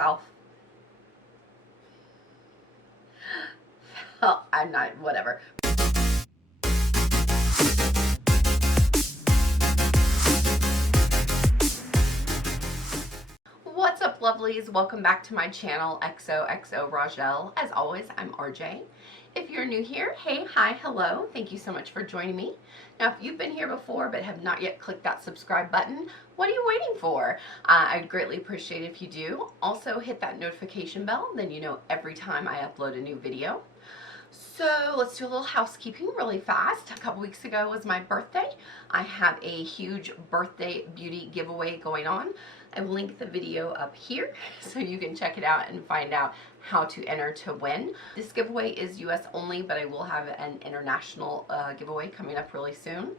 I'm not, whatever. What's up, lovelies? Welcome back to my channel, xoxoRajshel. As always, I'm RJ. If you're new here, hey, hi, hello. Thank you so much for joining me. Now, if you've been here before but have not yet clicked that subscribe button, what are you waiting for? I'd greatly appreciate it if you do. Also, hit that notification bell, then you know every time I upload a new video. So let's do a little housekeeping really fast. A couple weeks ago was my birthday. I have a huge birthday beauty giveaway going on. I will link the video up here so you can check it out and find out how to enter to win. This giveaway is US only, but I will have an international giveaway coming up really soon.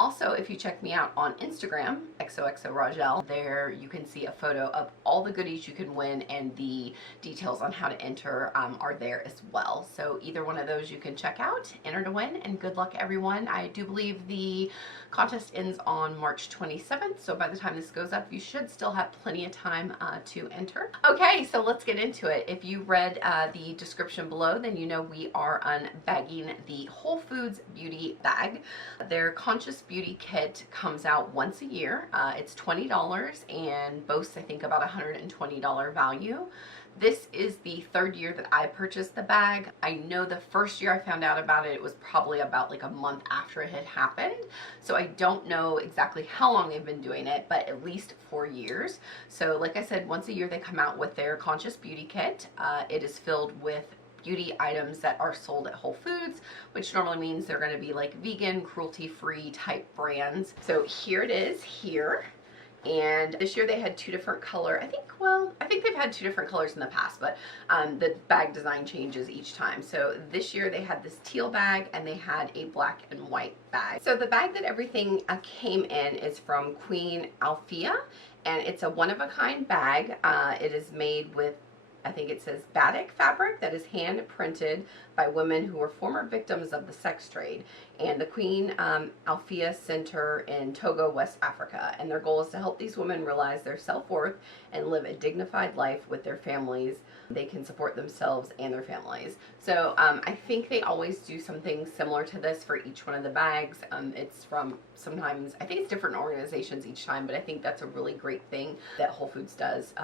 Also, if you check me out on Instagram, xoxoRajshel, there you can see a photo of all the goodies you can win, and the details on how to enter are there as well. So either one of those you can check out, enter to win, and good luck everyone. I do believe the contest ends on March 27th, so by the time this goes up, you should still have plenty of time to enter. Okay, so let's get into it. If you read the description below, then you know we are unbagging the Whole Foods Beauty Bag. Their Conscious Beauty Kit comes out once a year. It's $20 and boasts, I think, about $120 value. This is the third year that I purchased the bag. I know the first year I found out about it, it was probably about like a month after it had happened. So I don't know exactly how long they've been doing it, but at least 4 years. So like I said, once a year they come out with their Conscious Beauty Kit. It is filled with beauty items that are sold at Whole Foods, which normally means they're going to be like vegan, cruelty-free type brands. So here it is here. And this year they had two different color, I think they've had two different colors in the past, but the bag design changes each time. So this year they had this teal bag and they had a black and white bag. So the bag that everything came in is from Queen Alaffia, and it's a one-of-a-kind bag. It is made with, I think it says, batik fabric that is hand printed by women who were former victims of the sex trade, and the Queen Alaffia Center in Togo, West Africa. And their goal is to help these women realize their self-worth and live a dignified life with their families. They can support themselves and their families. So I think they always do something similar to this for each one of the bags. It's from, sometimes, I think it's different organizations each time, but I think that's a really great thing that Whole Foods does.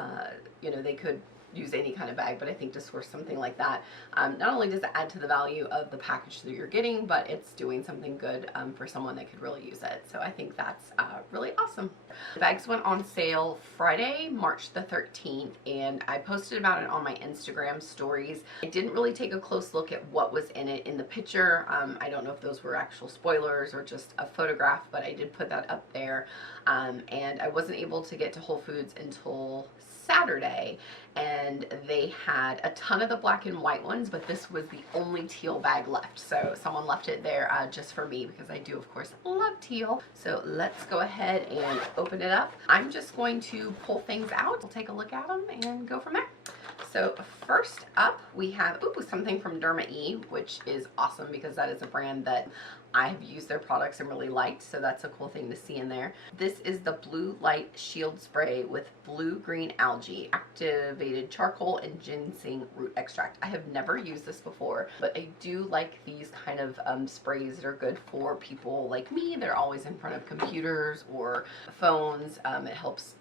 You know, they could use any kind of bag, but I think to source something like that, not only does it add to the value of the package that you're getting, but it's doing something good for someone that could really use it. So I think that's really awesome. The bags went on sale Friday, March the 13th, and I posted about it on my Instagram stories. I didn't really take a close look at what was in it in the picture. I don't know if those were actual spoilers or just a photograph, but I did put that up there. And I wasn't able to get to Whole Foods until Saturday, and they had a ton of the black and white ones, but this was the only teal bag left. So someone left it there just for me, because I do of course love teal. So let's go ahead and open it up. I'm just going to pull things out. We'll take a look at them and go from there. So first up we have something from Derma E, which is awesome because that is a brand that I've used their products and really liked, so that's a cool thing to see in there. This is the Blue Light Shield Spray with blue-green algae, activated charcoal, and ginseng root extract. I have never used this before, but I do like these kind of sprays that are good for people like me. They're always in front of computers or phones. It helps,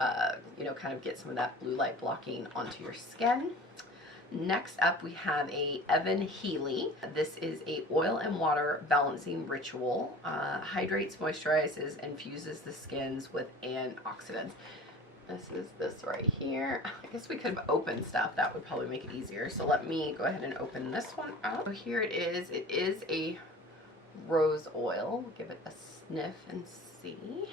you know, kind of get some of that blue light blocking onto your skin. Next up we have a Healy. This is a oil and water balancing ritual. Hydrates, moisturizes, and fuses the skins with antioxidants. This is this right here. I guess we could open stuff. That would probably make it easier. So let me go ahead and open this one up. So here it is. It is a rose oil. We'll give it a sniff and see.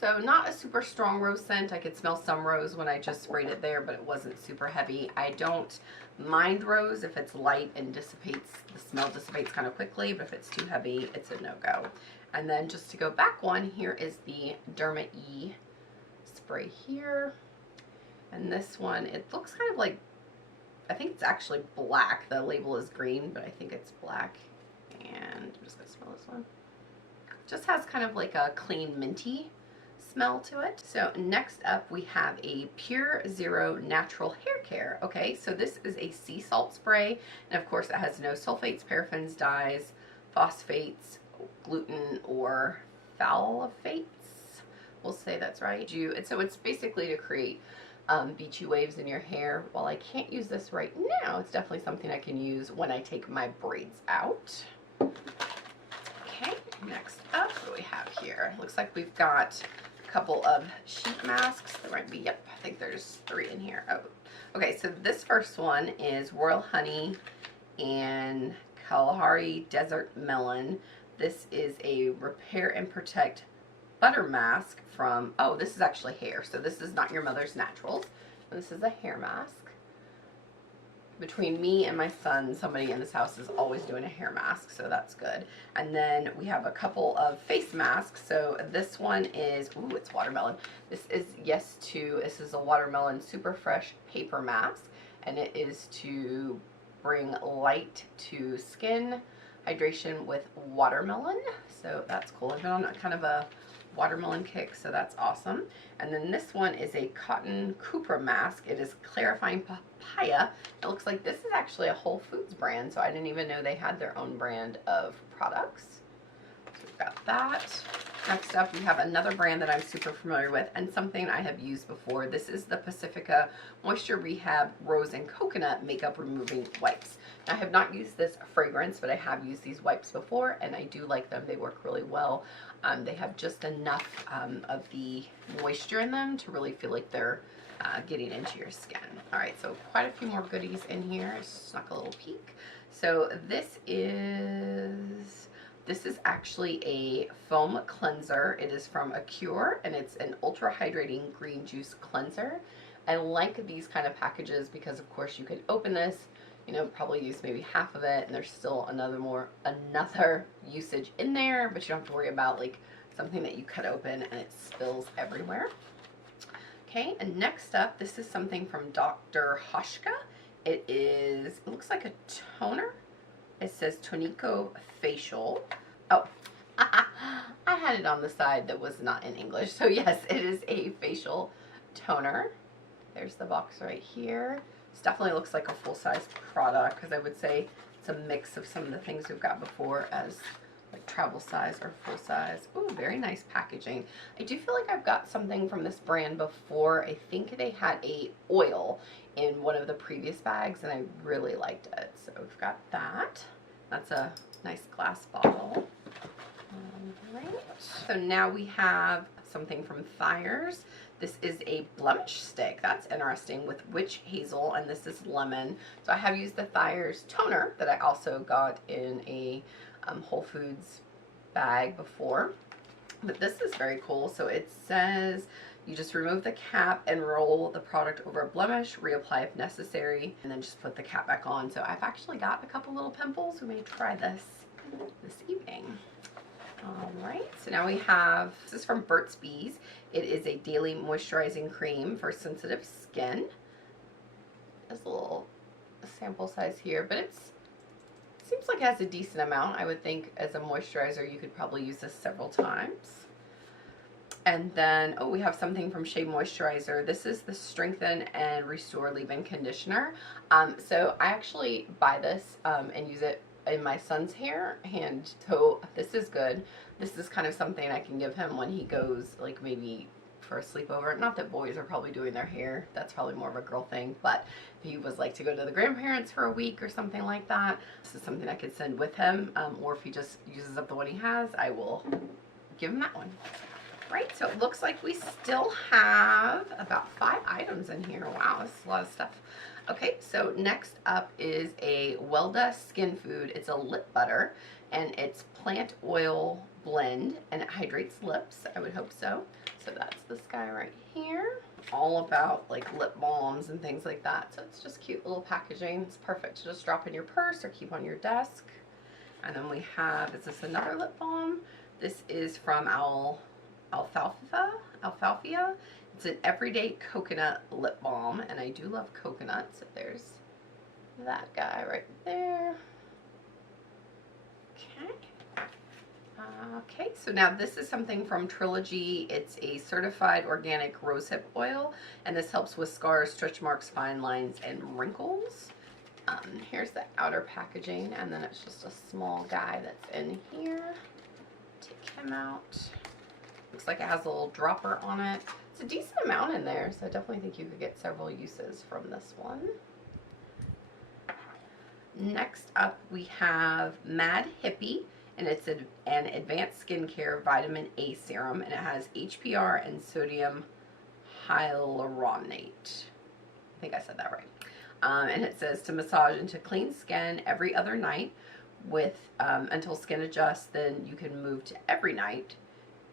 So not a super strong rose scent. I could smell some rose when I just sprayed it there, but it wasn't super heavy. I don't mind rose if it's light and dissipates, the smell dissipates kind of quickly, but if it's too heavy, it's a no-go. And then just to go back one, here is the Derma E spray here. And this one, it looks kind of like, I think it's actually black. The label is green, but I think it's black. And I'm just gonna smell this one. Just has kind of like a clean minty smell to it. So next up we have a Pure Zero Natural Hair Care. Okay, so this is a sea salt spray, and of course it has no sulfates, paraffins, dyes, phosphates, gluten, or phthalates. We'll say that's right. So it's basically to create beachy waves in your hair. While I can't use this right now, it's definitely something I can use when I take my braids out. Okay, next up, what do we have here? Looks like we've got a couple of sheet masks. There might be, yep, I think there's 3 in here. Oh, okay, so this first one is Royal Honey and Kalahari Desert Melon. This is a Repair and Protect butter mask from, oh, this is actually hair, so this is not your mother's naturals. This is a hair mask. Between me and my son, somebody in this house is always doing a hair mask, so that's good. And then we have a couple of face masks. So this one is, ooh, it's watermelon. This is this is a watermelon super fresh paper mask, and it is to bring light to skin, hydration with watermelon. So that's cool. I've been on kind of a watermelon kick, so that's awesome. And then this one is a cotton cupra mask. It is clarifying papaya. It looks like this is actually a Whole Foods brand, so I didn't even know they had their own brand of products. So we've got that. Next up, we have another brand that I'm super familiar with and something I have used before. This is the Pacifica Moisture Rehab Rose and Coconut Makeup Removing Wipes. Now, I have not used this fragrance, but I have used these wipes before, and I do like them. They work really well. They have just enough of the moisture in them to really feel like they're getting into your skin. All right, so quite a few more goodies in here. I snuck a little peek. So this is actually a foam cleanser. It is from Acure, and it's an ultra hydrating green juice cleanser. I like these kind of packages because, of course, you can open this, you know, probably use maybe half of it, and there's still another usage in there, but you don't have to worry about like something that you cut open and it spills everywhere. Okay, and next up, this is something from Dr. Hauschka. It looks like a toner. It says Tonico Facial. Oh, I had it on the side that was not in English. So yes, it is a facial toner. There's the box right here. This definitely looks like a full-size product because I would say it's a mix of some of the things we've got before as like travel size or full size. Ooh, very nice packaging. I do feel like I've got something from this brand before. I think they had a oil in one of the previous bags and I really liked it. So we've got that. That's a nice glass bottle. All right. So now we have something from Thyers. This is a blemish stick. That's interesting, with witch hazel, and this is lemon. So I have used the Thyers toner that I also got in a Whole Foods bag before. But this is very cool. So it says you just remove the cap and roll the product over a blemish, reapply if necessary, and then just put the cap back on. So I've actually got a couple little pimples. We may try this evening. All right, so now we have, this is from Burt's Bees. It is a daily moisturizing cream for sensitive skin. There's a little sample size here, but it seems like it has a decent amount. I would think as a moisturizer, you could probably use this several times. And then, oh, we have something from Shea Moisturizer. This is the Strengthen and Restore Leave-In Conditioner. So I actually buy this and use it in my son's hair, and so this is good. This is kind of something I can give him when he goes, like maybe for a sleepover. Not that boys are probably doing their hair, that's probably more of a girl thing, but if he was like to go to the grandparents for a week or something like that, this is something I could send with him, or if he just uses up the one he has, I will give him that one. Right, so it looks like we still have about 5 items in here. Wow, this is a lot of stuff. Okay, so next up is a Weleda Skin Food. It's a lip butter, and it's plant oil blend, and it hydrates lips. I would hope so. So that's this guy right here. All about like lip balms and things like that. So it's just cute little packaging. It's perfect to just drop in your purse or keep on your desk. And then we have, is this another lip balm? This is from Alaffia. It's an everyday coconut lip balm, and I do love coconuts. So there's that guy right there. Okay. Okay, so now this is something from Trilogy. It's a certified organic rose hip oil, and this helps with scars, stretch marks, fine lines, and wrinkles. Here's the outer packaging, and then it's just a small guy that's in here. Take him out. Looks like it has a little dropper on it. It's a decent amount in there, so I definitely think you could get several uses from this one. Next up, we have Mad Hippie, and it's an advanced skincare vitamin A serum, and it has HPR and sodium hyaluronate. I think I said that right. And it says to massage into clean skin every other night with until skin adjusts. Then you can move to every night,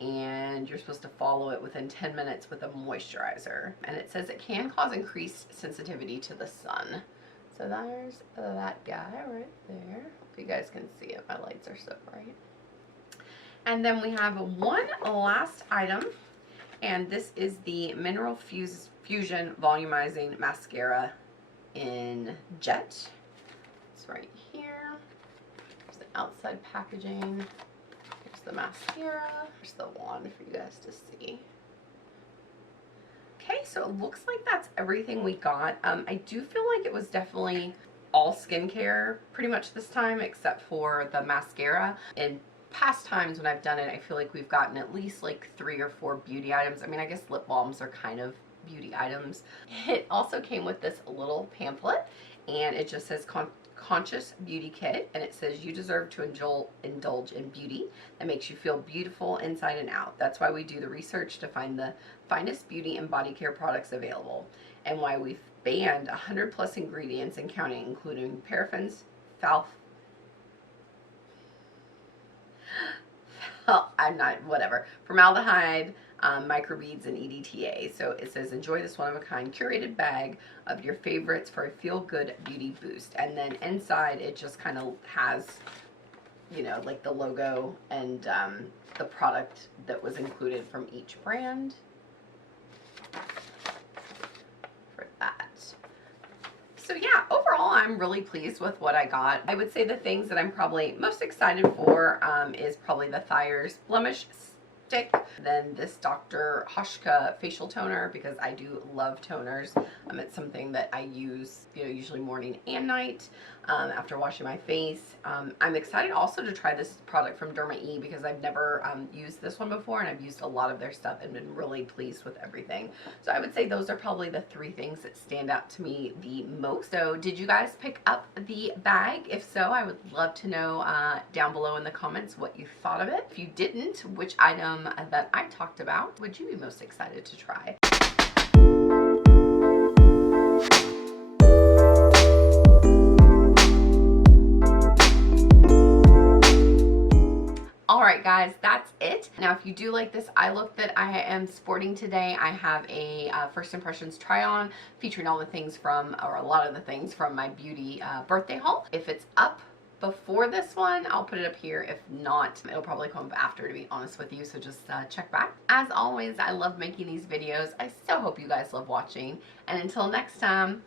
and you're supposed to follow it within 10 minutes with a moisturizer. And it says it can cause increased sensitivity to the sun. So there's that guy right there. Hope you guys can see it. My lights are so bright. And then we have one last item, and this is the Mineral Fusion Volumizing Mascara in Jet. It's right here. There's the outside packaging. Here's the mascara. Here's the wand for you guys to see. Okay, so it looks like that's everything we got. I do feel like it was definitely all skincare pretty much this time, except for the mascara. In past times when I've done it, I feel like we've gotten at least like 3 or 4 beauty items. I mean, I guess lip balms are kind of beauty items. It also came with this little pamphlet, and it just says Conscious Beauty Kit, and it says you deserve to indulge in beauty that makes you feel beautiful inside and out. That's why we do the research to find the finest beauty and body care products available, and why we've banned 100+ ingredients and counting, including paraffins, formaldehyde, microbeads, and EDTA. So it says enjoy this one-of-a-kind curated bag of your favorites for a feel-good beauty boost. And then inside it just kind of has, you know, like the logo and the product that was included from each brand for that. So yeah, overall I'm really pleased with what I got. I would say the things that I'm probably most excited for is probably the Thayer's Blemish Stick, then this Dr. Hauschka facial toner, because I do love toners. It's something that I use, you know, usually morning and night after washing my face. I'm excited also to try this product from Derma E, because I've never used this one before, and I've used a lot of their stuff and been really pleased with everything. So I would say those are probably the 3 things that stand out to me the most. So did you guys pick up the bag? If so, I would love to know down below in the comments what you thought of it. If you didn't, which item that I talked about would you be most excited to try? Alright guys, that's it. Now if you do like this eye look that I am sporting today, I have a first impressions try on featuring all the things from, or a lot of the things from my beauty birthday haul. If it's up before this one, I'll put it up here. If not, it'll probably come up after, to be honest with you, so just check back. As always, I love making these videos. I so hope you guys love watching, and until next time,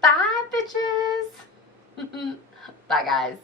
bye bitches. Bye guys.